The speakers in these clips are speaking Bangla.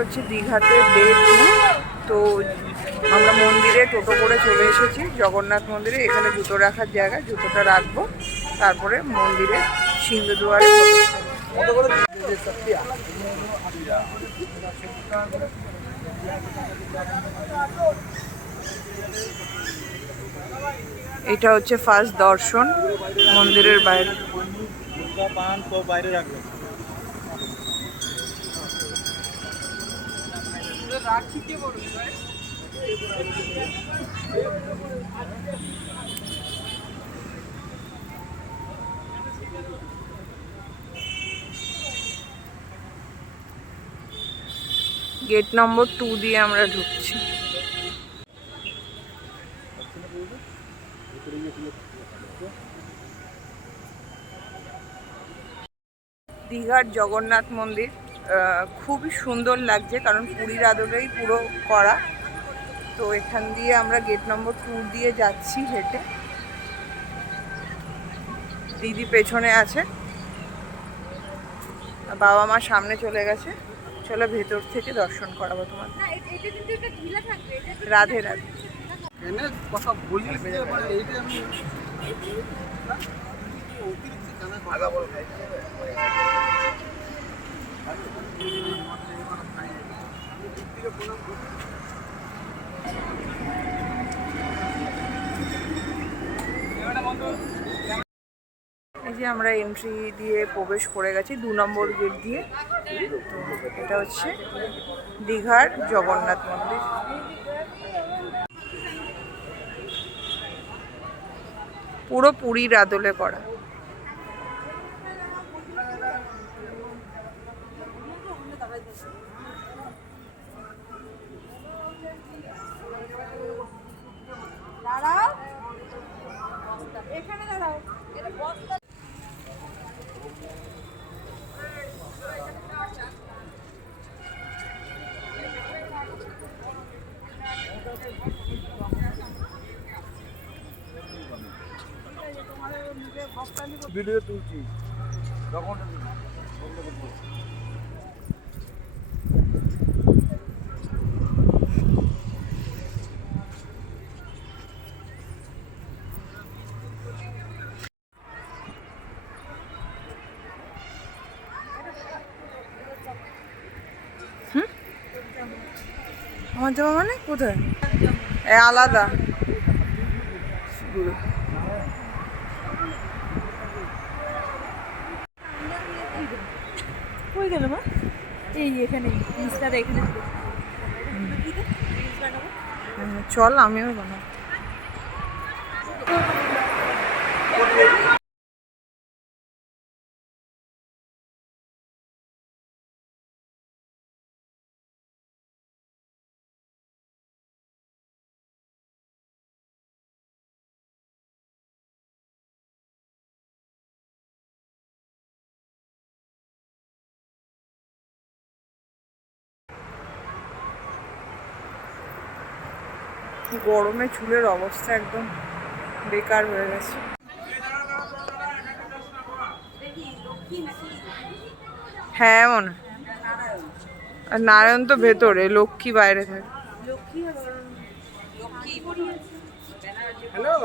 হচ্ছে দীঘাতে ডে 2। তো আমরা মন্দিরে টোটো করে চলে এসেছি জগন্নাথ মন্দিরে। এখানে জুতো রাখার জায়গা, জুতোটা রাখবো, তারপরে মন্দিরে সিংহদুয়ারে এটা হচ্ছে ফার্স্ট দর্শন মন্দিরের বাইরে। গেট নম্বর 2 দিয়ে আমরা ঢুকছি। দীঘার জগন্নাথ মন্দির খুবই সুন্দর লাগছে, কারণ পুরীর আদলেই পুরো করা। তো এখান দিয়ে আমরা গেট নম্বর 2 দিয়ে যাচ্ছি হেঁটে। দিদি পেছনে আছে, বাবা মা সামনে চলে গেছে। চলো ভেতর থেকে দর্শন করাবো তোমাদের। রাধে রাধে। এই যে আমরা এন্ট্রি দিয়ে প্রবেশ করে গেছি 2 নম্বর গেট দিয়ে। তো এটা হচ্ছে দীঘার জগন্নাথ মন্দির। পুরো পুরীর আদলে করা। দাঁড়াও, এখানে দাঁড়াও। এটা বস্তা। ভিডিও তুলছি তখন আমার যাওয়া মানে কোথায়? আলাদা। কই গেল মা? এই এখানে ইনস্টাটা এখানে চল আমিও বানাবো। গরমে চুলের অবস্থা একদম বেকার হয়ে গেছে। হ্যাঁ মনে নারায়ণ তো ভেতরে, লক্ষ্মী বাইরে থাকে। হ্যালো,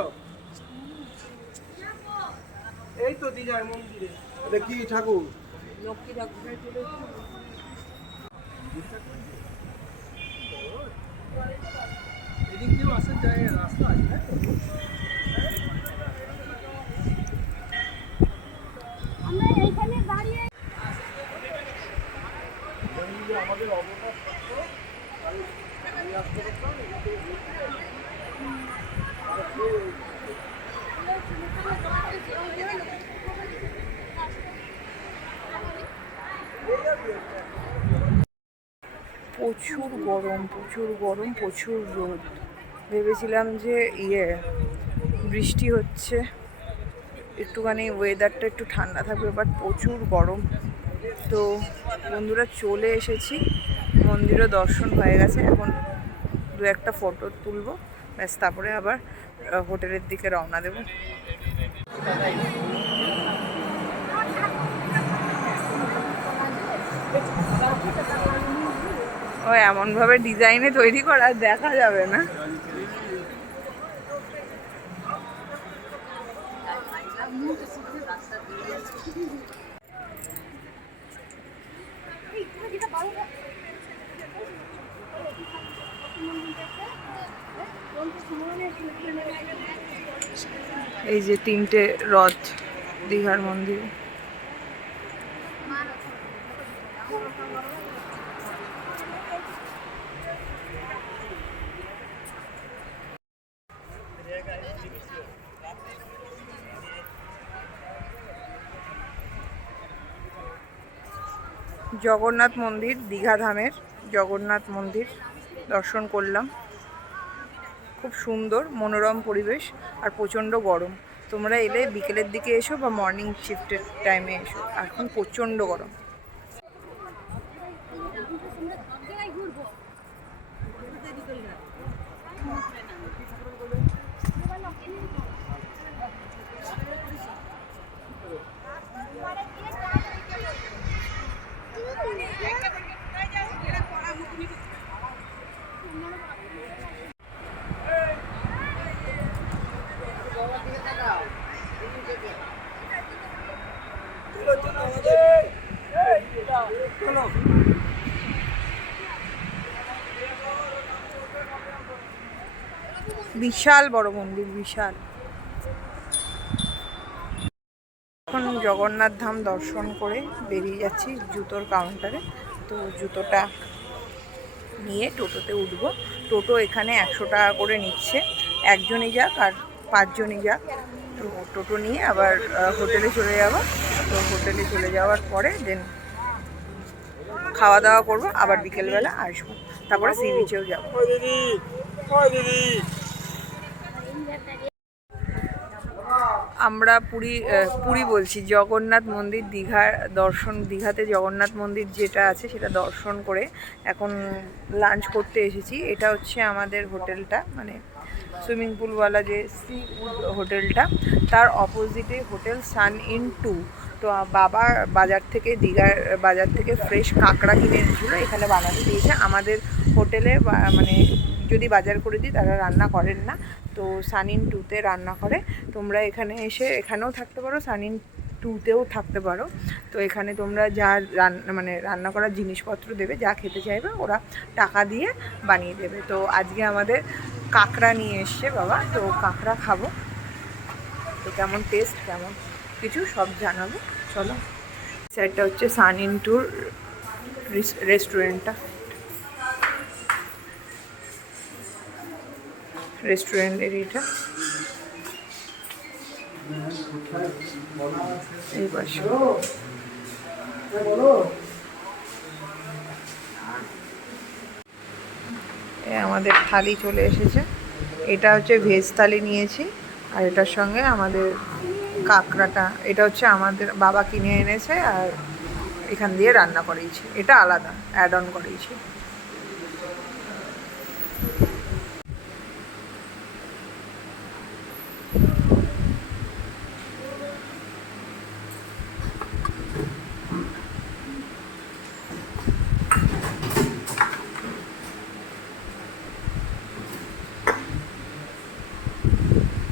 এই তো দীঘার মন্দিরে। এটা কি ঠাকুর? লক্ষ্মী ঠাকুর। এদিক দিয়েও আসার জায়গা রাস্তা আছে। আমরা এইখানে দাঁড়িয়ে আমাদের অবকাশ প্রচুর গরম, প্রচুর গরম, প্রচুর রোদ। ভেবেছিলাম যে বৃষ্টি হচ্ছে, একটুখানি ওয়েদারটা একটু ঠান্ডা থাকবে, বাট প্রচুর গরম। তো বন্ধুরা চলে এসেছি, মন্দিরও দর্শন হয়ে গেছে। এখন 2-1টা ফটো তুলবো, ব্যাস তারপরে আবার হোটেলের দিকে রওনা দেবো। ও এমনভাবে ডিজাইনে তৈরি করা দেখা যাবে না। এই যে 3টে রথ দীঘার মন্দিরে। জগন্নাথ মন্দির, দীঘা ধামের জগন্নাথ মন্দির দর্শন করলাম। খুব সুন্দর মনোরম পরিবেশ আর প্রচণ্ড গরম। তোমরা এলে বিকেলের দিকে এসো বা মর্নিং শিফটের টাইমে এসো, এখন প্রচণ্ড গরম। বিশাল বড় মন্দির, বিশাল। এখন জগন্নাথ ধাম দর্শন করে বেরিয়ে যাচ্ছি জুতোর কাউন্টারে। তো জুতোটা নিয়ে টোটোতে উঠবো। টোটো এখানে 100 টাকা করে নিচ্ছে, একজনই যাক আর 5 জনই যাক। তো টোটো নিয়ে আবার হোটেলে চলে যাবো। তো হোটেলে চলে যাওয়ার পরে দেন খাওয়া দাওয়া করবো, আবার বিকেলবেলা আসবো, তারপরে সি বিচেও যাবো। আমরা পুরী বলছি, জগন্নাথ মন্দির দীঘার দর্শন, দীঘাতে জগন্নাথ মন্দির যেটা আছে সেটা দর্শন করে এখন লাঞ্চ করতে এসেছি। এটা হচ্ছে আমাদের হোটেলটা, মানে সুইমিং পুলওয়ালা যে সি উড হোটেলটা, তার অপোজিটে হোটেল সান ইন 2। তো বাবা বাজার থেকে, দীঘার বাজার থেকে ফ্রেশ কাঁকড়া কিনে এনেছিল, এখানে বানাতে দিয়েছে। আমাদের হোটেলে মানে যদি বাজার করে দিই তারা রান্না করেন না, তো সান ইন 2তে রান্না করে। তোমরা এখানে এসে এখানেও থাকতে পারো, সান ইন 2তেও থাকতে পারো। তো এখানে তোমরা যা রান্না করার জিনিসপত্র দেবে, যা খেতে চাইবে ওরা টাকা দিয়ে বানিয়ে দেবে। তো আজকে আমাদের কাঁকড়া নিয়ে এসছে বাবা, তো কাঁকড়া খাবো। তো কেমন টেস্ট, কেমন কিছু সব জানাবো। চলো। সাইডটা হচ্ছে সান ইন 2 রেস্টুরেন্টটা, রেস্টুরেন্টের এটা এই পাশে। আমাদের থালি চলে এসেছে। এটা হচ্ছে ভেজ থালি নিয়েছি, আর এটার সঙ্গে আমাদের কাঁকড়াটা, এটা হচ্ছে আমাদের বাবা কিনে এনেছে আর এখান দিয়ে রান্না করিয়েছি। এটা আলাদা অ্যাড অন করিয়েছি।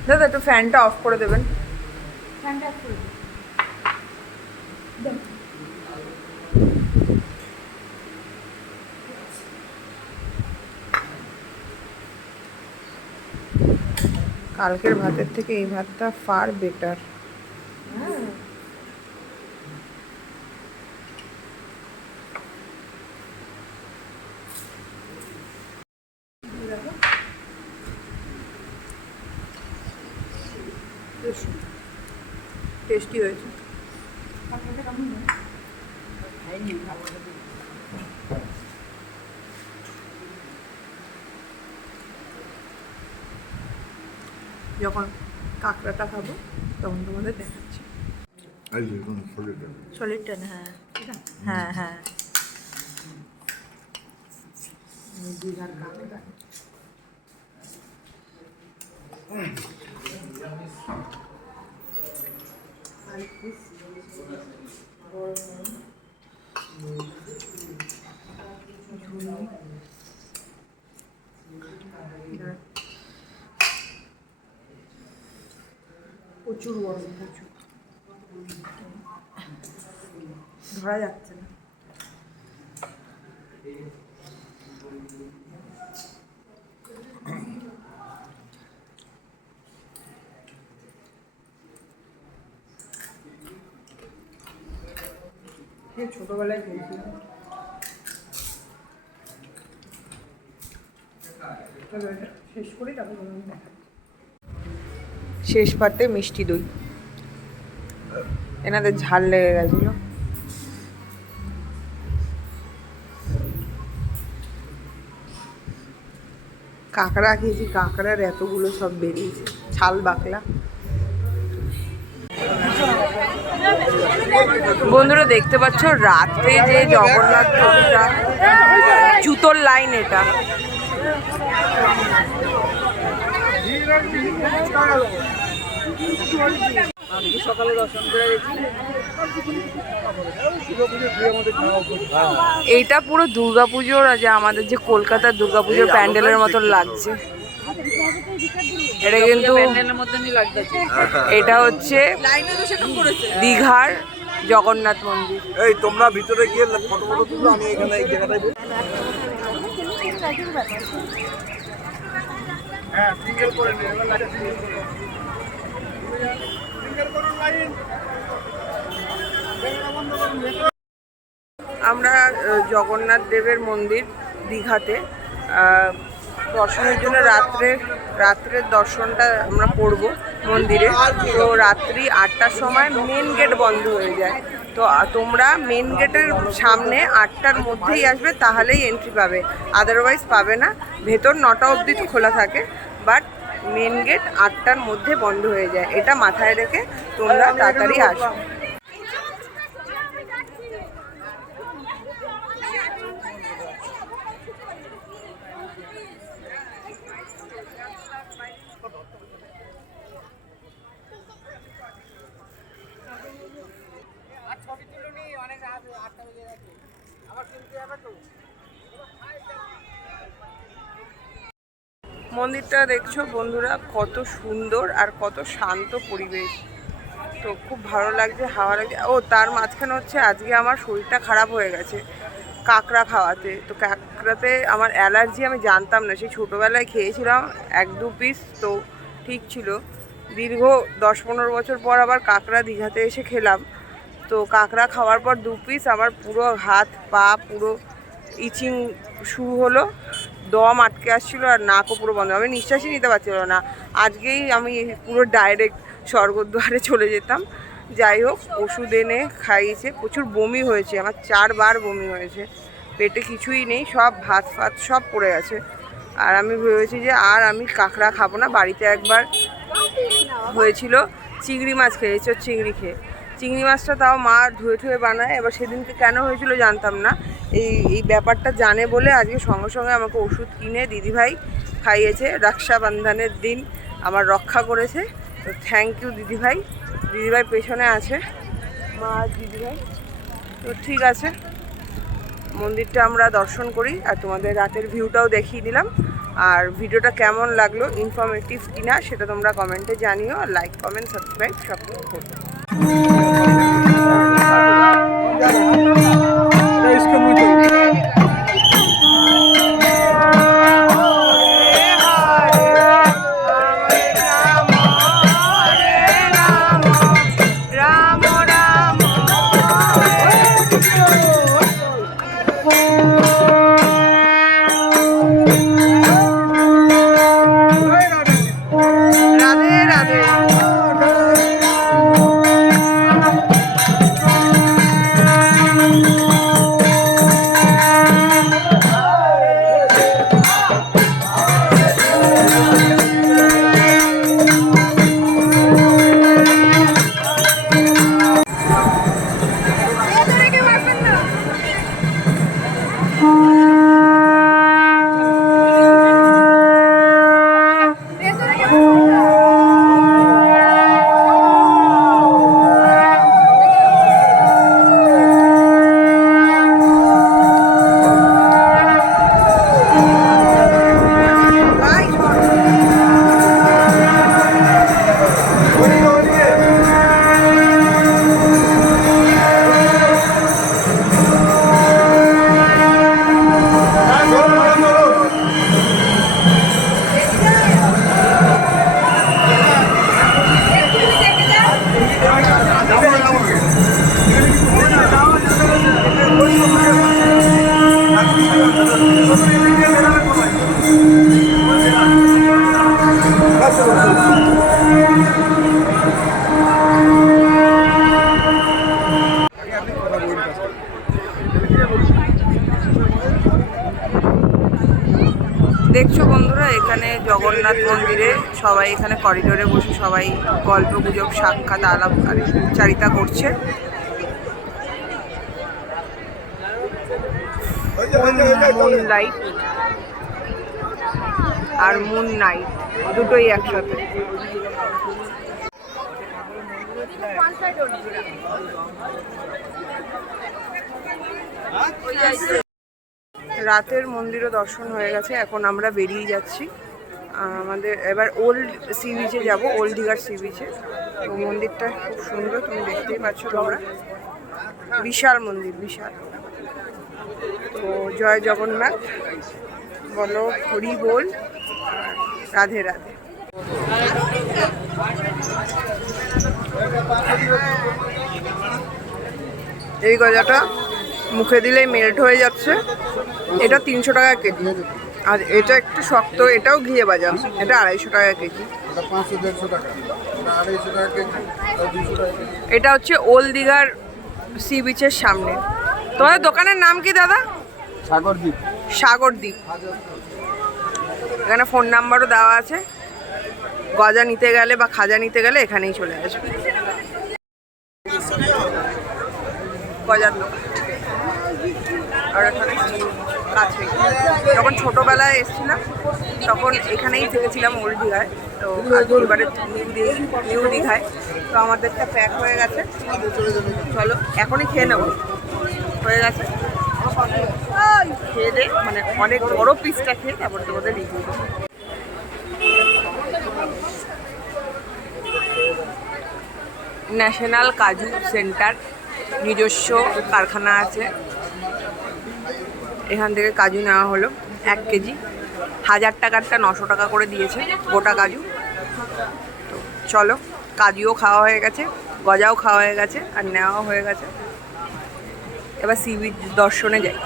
দাদা একটু ফ্যানটা অফ করে দেবেন। ফ্যানটা অফ করে দিন। কালকের ভাতের থেকে এই ভাতটা ফার বেটার। টেস্টি হয়েছে। যখন কাঁকড়াটা খাবো তখন তোমাদের দেখাচ্ছি। সলিডটা না, হ্যাঁ হ্যাঁ হ্যাঁ, দীঘার কাঁকড়া। প্রচুর গরম, প্রচুর ধরা যাচ্ছে না। ছোটবেলায় খেয়েছিলাম। শেষ করি তারপর শেষ পাতে মিষ্টি দই, এনাদের ঝাল লেগে গেছিল। কাঁকড়া খেয়েছি, কাঁকড়ার এতগুলো সব বেরিয়েছে, ছাল বাকলা। বন্ধুরা দেখতে পাচ্ছ রাতে যে জগন্নাথ মন্দিরটা, জুতোর লাইন এটা। সকালে দর্শন করে গেছি। এইটা পুরো দুর্গাপুজোর, যে আমাদের যে কলকাতার দুর্গাপুজোর প্যান্ডেলের মতন লাগছে। এটা কিন্তু এটা হচ্ছে দীঘার জগন্নাথ মন্দির। এই তোমরা ভিতরে গিয়ে ফটো ফটো তুলো, আমি এখানে এই জায়গাটায় সিঙ্গেল করে নিই। আমরা জগন্নাথ দেবের মন্দির দীঘাতে দর্শনের জন্য রাত্রের দর্শনটা আমরা করব মন্দিরে। তো রাত্রি 8টার সময় মেন গেট বন্ধ হয়ে যায়। তো তোমরা মেন গেটের সামনে 8টার মধ্যেই আসবে, তাহলেই এন্ট্রি পাবে, আদারওয়াইজ পাবে না। ভেতর 9টা অবধি খোলা থাকে, বাট মেন গেট 8টার মধ্যে বন্ধ হয়ে যায়। এটা মাথায় রেখে তোমরা তাড়াতাড়ি আসবে। মন্দিরটা দেখছো বন্ধুরা, কত সুন্দর আর কত শান্ত পরিবেশ। তো খুব ভালো লাগছে, হাওয়া লাগছে। ও তার মাঝখানে হচ্ছে আজকে আমার শরীরটা খারাপ হয়ে গেছে কাঁকড়া খাওয়াতে। তো কাঁকড়াতে আমার অ্যালার্জি, আমি জানতাম না। সেই ছোটোবেলায় খেয়েছিলাম 1-2 পিস, তো ঠিক ছিল। দীর্ঘ 10-15 বছর পর আবার কাঁকড়া দীঘাতে এসে খেলাম। তো কাঁকড়া খাওয়ার পর 2 পিস আমার পুরো হাত পা পুরো ইচিং শুরু হলো, দম আটকে আসছিলো, আর নাকও পুরো বন্ধ, আমি নিঃশ্বাসই নিতে পারছিল না। আজকেই আমি পুরো ডাইরেক্ট স্বর্গদ্বারে চলে যেতাম। যাই হোক, ওষুধ এনে খাইয়েছে। প্রচুর বমি হয়েছে আমার, 4 বার বমি হয়েছে। পেটে কিছুই নেই, সব ভাত ফাত সব পড়ে গেছে। আর আমি ভেবেছি যে আর আমি কাঁকড়া খাবো না। বাড়িতে একবার হয়েছিল চিংড়ি মাছ খেয়েছি, চিংড়ি খেয়ে, চিংড়ি মাছটা তাও মা ধুয়ে ঠুয়ে বানায়। এবার সেদিনকে কেন হয়েছিল জানতাম না। এই ব্যাপারটা জানে বলে আজকে সঙ্গে সঙ্গে আমাকে ওষুধ কিনে দিদিভাই খাইয়েছে। রক্ষাবন্ধনের দিন আমার রক্ষা করেছে। তো থ্যাংক ইউ দিদিভাই। দিদিভাই পেছনে আছে, মা আর দিদিভাই। তো ঠিক আছে, মন্দিরটা আমরা দর্শন করি আর তোমাদের রাতের ভিউটাও দেখিয়ে দিলাম। আর ভিডিওটা কেমন লাগলো, ইনফরমেটিভ কিনা, সেটা তোমরা কমেন্টে জানিও। আর লাইক কমেন্ট সাবস্ক্রাইব সব করো। দেখছো বন্ধুরা, এখানে জগন্নাথ মন্দিরে সবাই এখানে করিডোরে বসে সবাই গল্প গুজব সাক্ষাৎ আলাপ চারিতা করছে। মুন লাইট আর মুন নাইট দুটোই একসাথে। রাতের মন্দিরও দর্শন হয়ে গেছে, এখন আমরা বেরিয়ে যাচ্ছি। আমাদের এবার ওল্ড সি বিচে যাবো, ওল্ড দীঘার সি বিচে। তো মন্দিরটা খুব সুন্দর, তুমি দেখতেই পাচ্ছ তোমরা, বিশাল মন্দির, বিশাল। তো জয় জগন্নাথ বলো, হরি বল, রাধে রাধে। এই গজাটা মুখে দিলেই মেল্ট হয়ে যাচ্ছে। এটা 300 টাকা কেজি, আর এটা একটু শক্ত, এটাও ঘিয়ে ভাজা, এটা 250 টাকা কেজি। এটা হচ্ছে ওল্ড দীঘার সি বিচের সামনে। তোমার দোকানের নাম কি দাদা? সাগরদ্বীপ। সাগরদ্বীপ। এখানে ফোন নাম্বারও দেওয়া আছে, গজা নিতে গেলে বা খাজা নিতে গেলে এখানেই চলে আসবে। গজার দোকান আর এখানে কাছে। যখন ছোটোবেলায় এসেছিলাম তখন এখানেই থেকেছিলাম ওল্ড দীঘায়, তো এবারে নিউ দীঘায়। তো আমাদেরটা প্যাক হয়ে গেছে, চলো এখনই খেয়ে নেবো। হয়ে গেছে, খেয়ে দে, মানে অনেক বড় পিসটা খেয়ে তারপরে তোমাদের রিভিউ দেবো। ন্যাশনাল কাজু সেন্টার, নিজস্ব কারখানা আছে। এখান থেকে কাজু নেওয়া হলো 1 কেজি, 1000 টাকারটা 900 টাকা করে দিয়েছে গোটা কাজু। তো চলো, কাজুও খাওয়া হয়ে গেছে, গজাও খাওয়া হয়ে গেছে, আর নেওয়াও হয়ে গেছে। এবার সি বিচ দর্শনে যাই।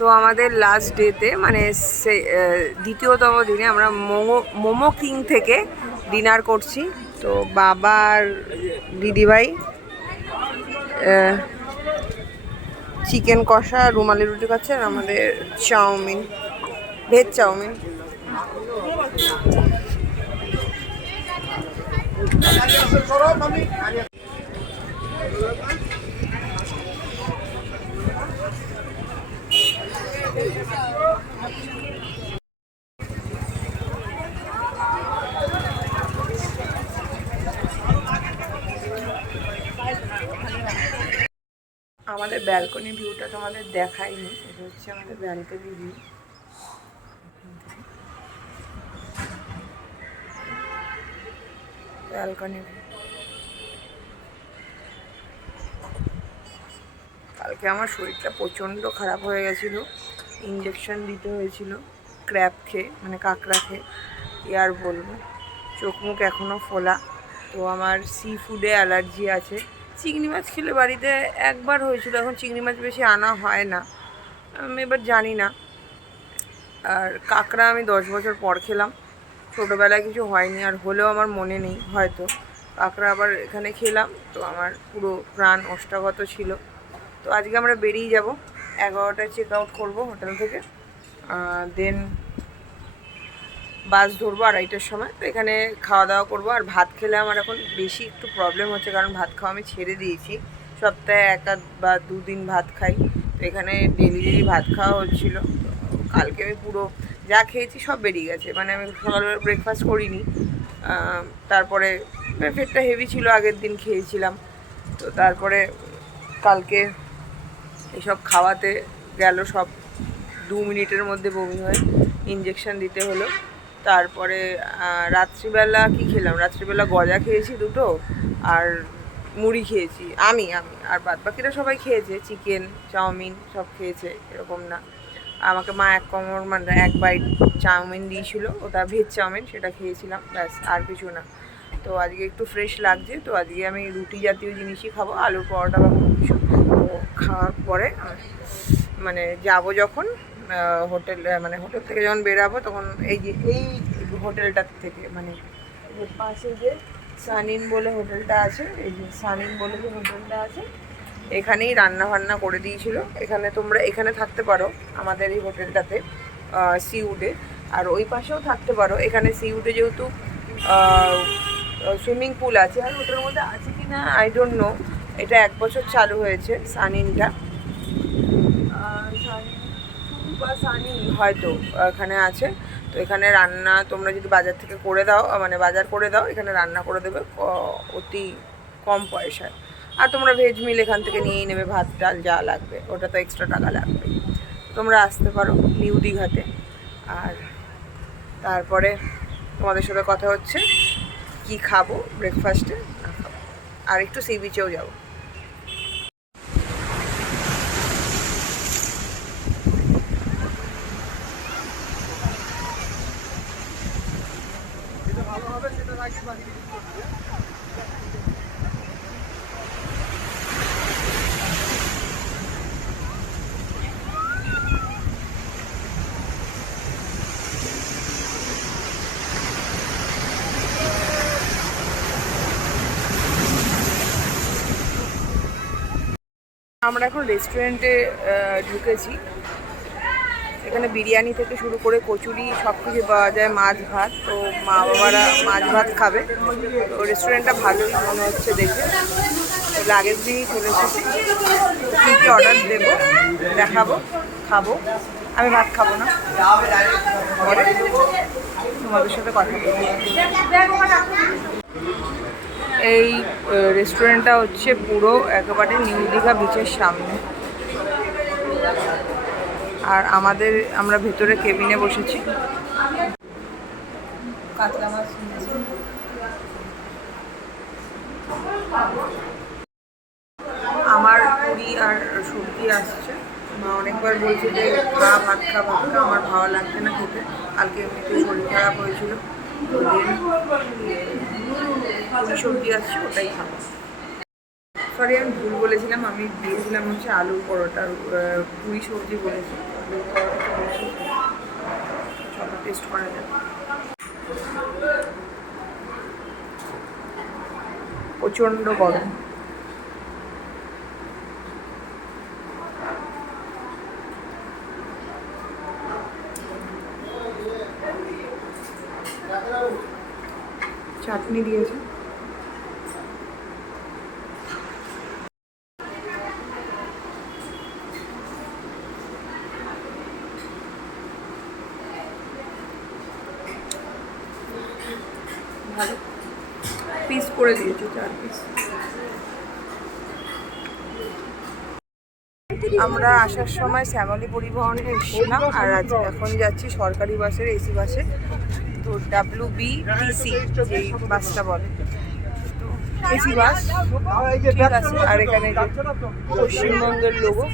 তো আমাদের লাস্ট ডেতে, মানে দ্বিতীয়তম দিনে আমরা মোমো কিং থেকে ডিনার করছি। তো বাবার দিদিভাই চিকেন কষা, রুমালি রুটি খাচ্ছে, আর আমাদের চাউমিন, ভেজ চাউমিন। আমাদের ব্যালকনি ভিউটা তোমাদের দেখাইনি, এটা হচ্ছে আমাদের ব্যালকনি ভিউ। Balcony view. কালকে আমার শরীরটা প্রচণ্ড খারাপ হয়ে গেছিলো, ইঞ্জেকশন দিতে হয়েছিল ক্র্যাব খেয়ে, মানে কাঁকড়া খেয়ে। কি আর বলবো, চোখ মুখ এখনও ফোলা। তো আমার সি ফুডে অ্যালার্জি আছে। চিংড়ি মাছ খেলে বাড়িতে একবার হয়েছিল, এখন চিংড়ি মাছ বেশি আনা হয় না, আমি এবার জানি না। আর কাঁকড়া আমি 10 বছর পর খেলাম, ছোটোবেলায় কিছু হয়নি, আর হলেও আমার মনে নেই হয়তো। কাঁকড়া আবার এখানে খেলাম, তো আমার পুরো প্রাণ ওষ্ঠাগত ছিল। তো আজকে আমরা বেরিয়ে যাব, 11টায় চেক আউট করবো হোটেল থেকে, দেন বাস ধরবো 2:30টার সময়। তো এখানে খাওয়া দাওয়া করবো। আর ভাত খেলে আমার এখন বেশি একটু প্রবলেম হচ্ছে, কারণ ভাত খাওয়া আমি ছেড়ে দিয়েছি। সপ্তাহে 1 বা 2 দিন ভাত খাই, তো এখানে ডেলি ভাত খাওয়া হচ্ছিলো। কালকে আমি পুরো যা খেয়েছি সব বেরিয়ে গেছে, মানে আমি সকালবেলা ব্রেকফাস্ট করিনি। তারপরে পেটটা হেভি ছিল, আগের দিন খেয়েছিলাম। তো তারপরে কালকে এসব খাওয়াতে গেল, সব 2 মিনিটের মধ্যে বমি হয়, ইঞ্জেকশন দিতে হলো। তারপরে রাত্রিবেলা কি খেলাম, রাত্রিবেলা গজা খেয়েছি দুটো, আর মুড়ি খেয়েছি আমি আর বাদ বাকিরা সবাই খেয়েছে, চিকেন চাউমিন সব খেয়েছে, এরকম না। আমাকে মা মানে এক বাইট চাউমিন দিয়েছিল, ওটা ভেজ চাউমিন, সেটা খেয়েছিলাম, ব্যাস, আর কিছু না। তো আজকে একটু ফ্রেশ লাগছে, তো আজকে আমি রুটি জাতীয় জিনিসই খাবো, আলুর পরোটা বা কোনো কিছু। তো খাওয়ার পরে মানে যাবো যখন হোটেল, মানে হোটেল থেকে যখন বেরাবো তখন এই হোটেলটার থেকে, মানে পাশে যে সানিন বলে হোটেলটা আছে, এই যে সানিন বলে যে হোটেলটা আছে, এখানেই রান্না বান্না করে দিয়েছিল। তোমরা এখানে থাকতে পারো আমাদের এই হোটেলটাতে, সিউডে, আর ওই পাশেও থাকতে পারো। এখানে সিউডে যেহেতু সুইমিং পুল আছে, আর ওটার মধ্যে আছে কি না আই ডোন্ট নো, এটা 1 বছর চালু হয়েছে সানিনটা, সানিন হয়তো এখানে আছে। তো এখানে রান্না তোমরা যদি বাজার থেকে করে দাও, মানে বাজার করে দাও, এখানে রান্না করে দেবে অতি কম পয়সায়। আর তোমরা ভেজ মিল এখান থেকে নিয়েই নেবে, ভাত ডাল যা লাগবে, ওটা তো এক্সট্রা টাকা লাগবে। তোমরা আসতে পারো নিউ দীঘাতে। আর তারপরে তোমাদের সাথে কথা হচ্ছে কি খাবো ব্রেকফাস্টে না খাবো, আর একটু সি বিচেও যাবো। ভালো হবে সেটা রাখি বাকি। আমরা এখন রেস্টুরেন্টে ঢুকেছি। এখানে বিরিয়ানি থেকে শুরু করে কচুরি সব কিছু পাওয়া যায়, মাছ ভাত। তো মা বাবারা মাছ ভাত খাবে, তো রেস্টুরেন্টটা ভালোই মনে হচ্ছে দেখে। তো আগের দিনই চলে এসেছি, কী কী অর্ডার দেবো দেখাবো, খাবো। আমি ভাত খাবো না, পরে তোমাদের সাথে কথা বলবো। এই রেস্টুরেন্টটা হচ্ছে পুরো একেবারে নিউ দীঘা বিচের সামনে। আর আমরা ভেতরে কেবিনে বসেছি। কাতলা মাছ আমার পুরি আর সবজি আসছে। মা অনেকবার বলছে যে ভাত খা। আমার ভালো লাগছে না খেতে, কালকে এমনিতে শরীর খারাপ হয়েছিল। পুরি সবজি আসছে, ওটাই খাবো। সরি, আমি ভুল বলেছিলাম, আমি দিয়েছিলাম হচ্ছে আলুর পরোটা, পুরি সবজি বলেছি। আলুর পরোটা সবটা টেস্ট করা যাবে। প্রচণ্ড গরম। চাটনি দিয়েছে। ভালো পিস করে দিয়েছে, 4 পিস। আমরা আসার সময় শ্যামলী পরিবহনে এসেছিলাম, আর এখন যাচ্ছি সরকারি বাসের, এসি বাসে। তো WBTC যেই বাসটা বলে, তো এসি বাস, ঠিক আছে। আর এখানে পশ্চিমবঙ্গের লোগো।